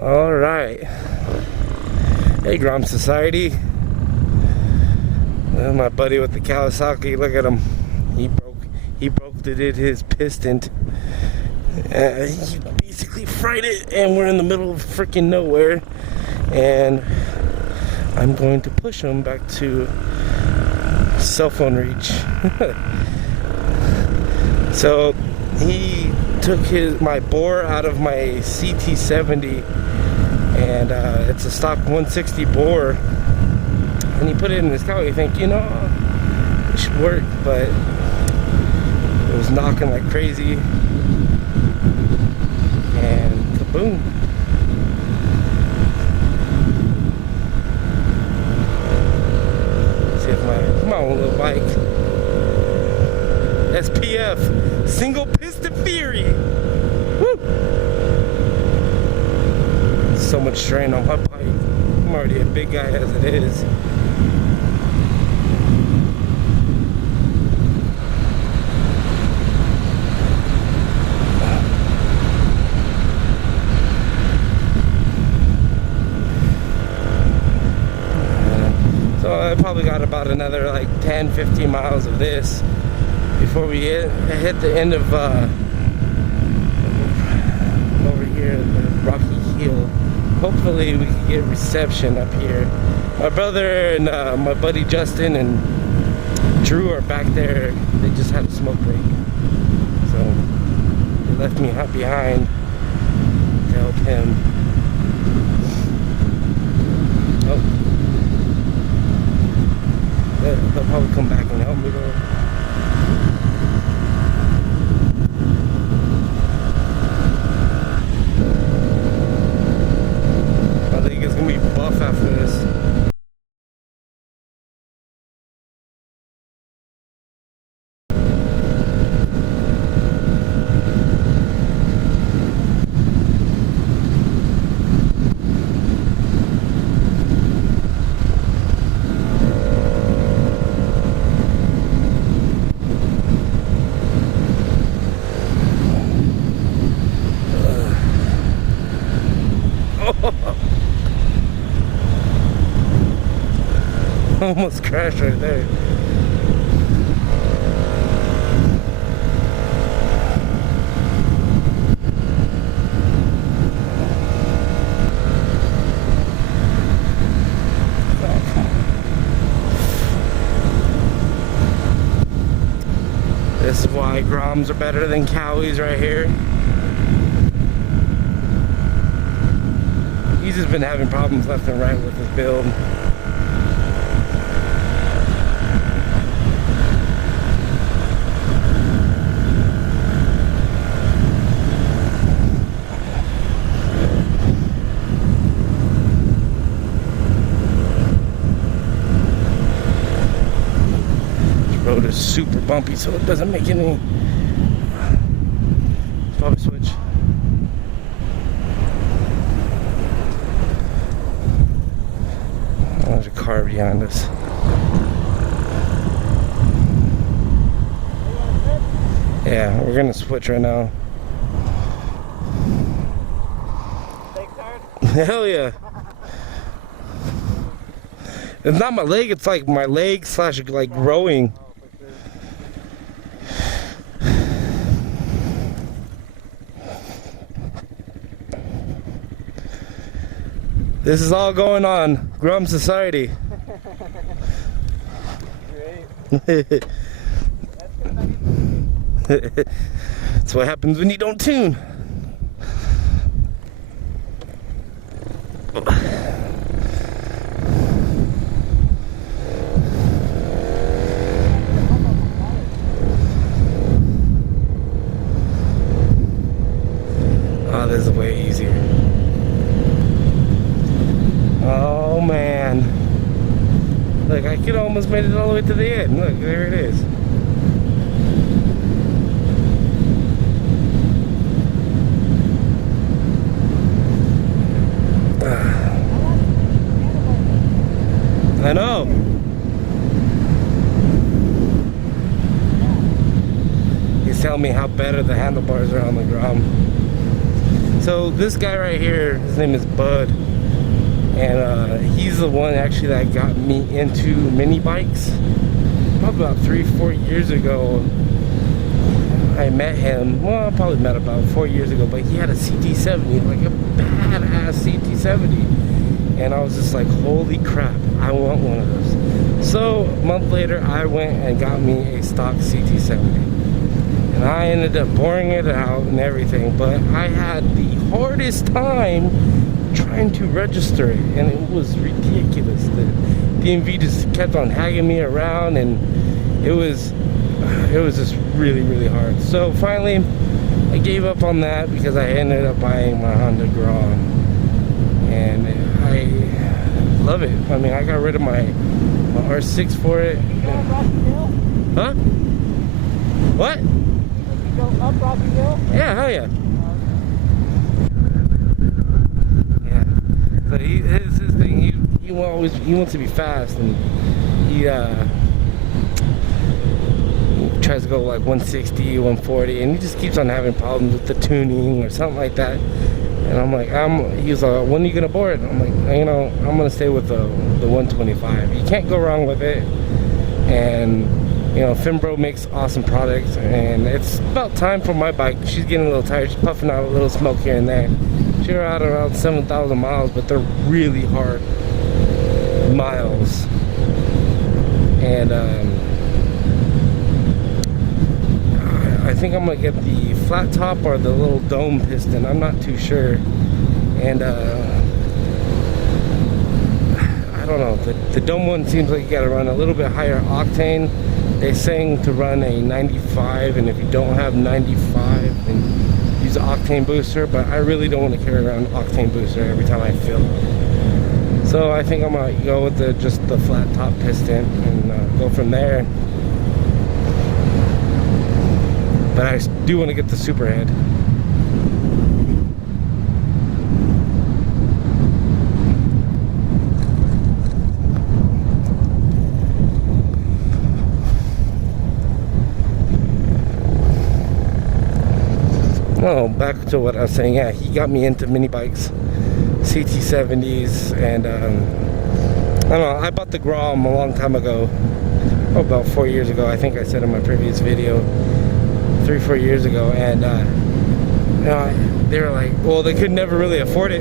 All right. Hey, Gromsociety. My buddy with the Kawasaki. Look at him. He broke his piston. He basically fried it, and we're in the middle of freaking nowhere. And I'm going to push him back to cell phone reach. So he took my bore out of my CT70, and it's a stock 160 bore, and he put it in his car. You think, it should work, but it was knocking like crazy, and kaboom. See if come on, little bike. SPF, single piston fury. Woo! So much strain on my bike. I'm already a big guy as it is. So I probably got about another like 10-15 miles of this before we hit the end of over here, the rocky hill. Hopefully we can get reception up here. My brother and my buddy Justin and Drew are back there. They just had a smoke break, so they left me behind to help him. Oh, they'll probably come back and help me though. I think it's gonna be buff after this. Almost crashed right there. This is why Groms are better than Cowies right here. He's just been having problems left and right with his build. Road is super bumpy, so it doesn't make any. Probably switch. Oh, there's a car behind us. Yeah, we're gonna switch right now. Hell yeah. It's not my leg, it's like my leg slash like rowing. This is all going on Gromsociety. That's what happens when you don't tune. Oh, this is way easier. Oh man. Look, I could almost made it all the way to the end. Look, there it is. I know. He's telling me how better the handlebars are on the Grom. So this guy right here, his name is Bud, and he's the one actually that got me into mini bikes. Probably about 3-4 years ago, I met him. Well, I probably met about 4 years ago, but he had a CT70, like a badass CT70, and I was just like, holy crap, I want one of those. So a month later, I went and got me a stock CT70. And I ended up boring it out and everything, but I had the hardest time trying to register it, and it was ridiculous. The DMV just kept on hagging me around, and it was just really hard. So finally, I gave up on that because I ended up buying my Honda Grom, and I love it. I mean, I got rid of my R6 for it. Huh? What? Go up Rocky Hill? Yeah, hell yeah. Yeah. So his thing, he wants to be fast, and he tries to go like 160, 140, and he just keeps on having problems with the tuning or something like that. And I'm like, he's like, when are you gonna board? I'm like, you know, I'm gonna stay with the 125. You can't go wrong with it. And you know, Finbro makes awesome products, and it's about time for my bike. She's getting a little tired. She's puffing out a little smoke here and there. She's out around 7,000 miles, but they're really hard miles. And I think I'm gonna get the flat top or the little dome piston. I'm not too sure. And I don't know. The dome one seems like you gotta run a little bit higher octane. They're saying to run a 95, and if you don't have 95, then use an octane booster, but I really don't want to carry around an octane booster every time I fill. So I think I'm going to go with just the flat top piston and go from there. But I do want to get the superhead. Oh, back to what I was saying. Yeah, he got me into mini bikes, CT70s, and I don't know. I bought the Grom a long time ago, about 4 years ago. I think I said in my previous video, 3-4 years ago, and you know, they were like, well, they could never really afford it.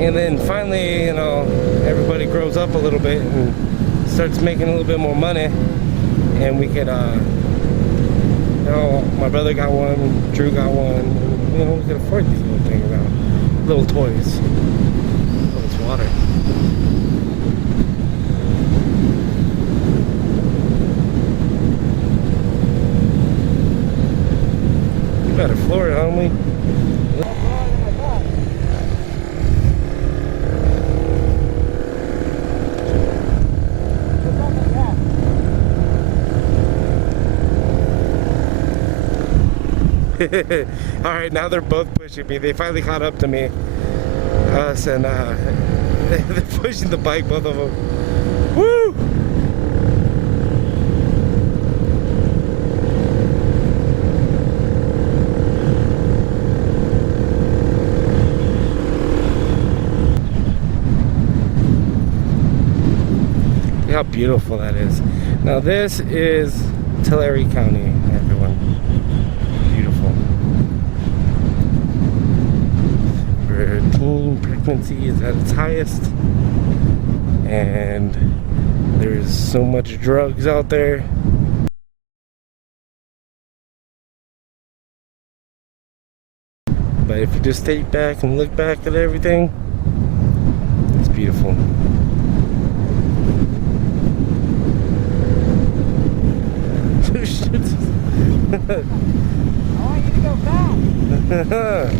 And then finally, you know, everybody grows up a little bit and starts making a little bit more money, and we could. You know, my brother got one, Drew got one, and, you know, we could afford these little things now. Little toys. Oh, it's water. You better floor it, homie. Alright, now they're both pushing me. They finally caught up to me. Us, and they're pushing the bike, both of them. Woo! See how beautiful that is. Now this is Tulare County, everyone. Teen pregnancy is at its highest, and there's so much drugs out there. But if you just stay back and look back at everything, it's beautiful. I want you to go fast.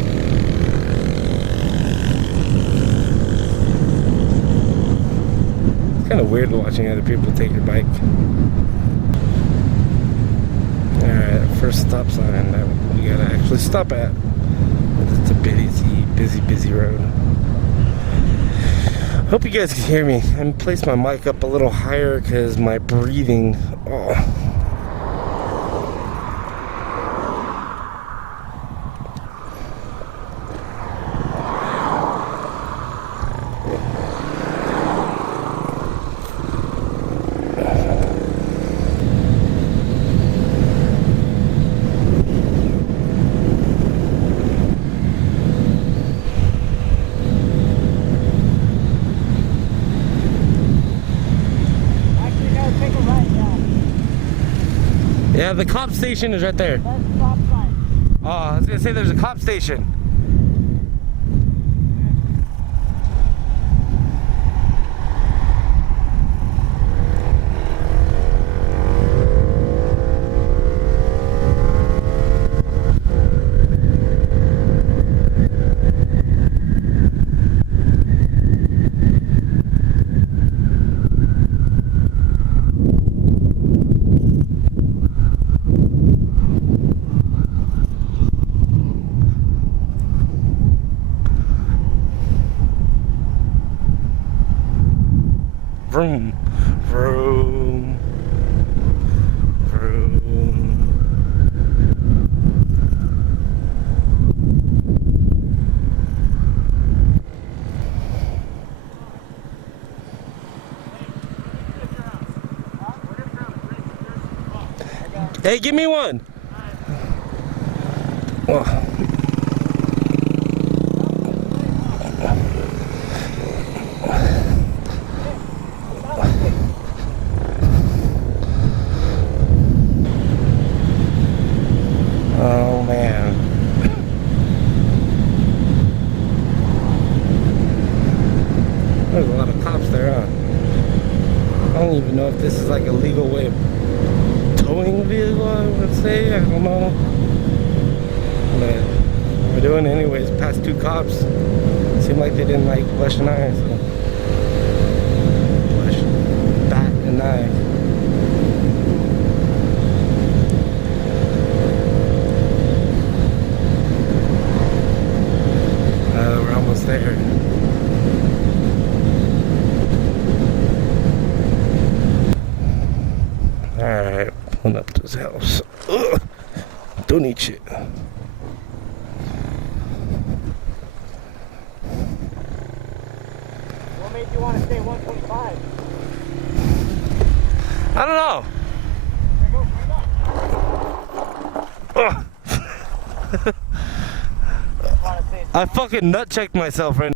Kind of weird watching other people take your bike. Alright, first stop sign that we gotta actually stop at. It's a busy road. Hope you guys can hear me. I placed my mic up a little higher because my breathing. Oh. Yeah, the cop station is right there. That's stop sign. Oh, I was gonna say there's a cop station. Vroom, vroom, vroom. Hey, give me one. Oh. Oh man. There's a lot of cops there, huh? I don't even know if this is like a legal way of towing a vehicle, I would say. I don't know. But we're doing it anyways. Past two cops. Seemed like they didn't like flush an eye, so flush, bat an eye. We're almost there. Alright, pulling up to this house. Ugh, don't eat shit. What made you want to stay 125? I don't know. There you go, I fucking nut checked myself right now.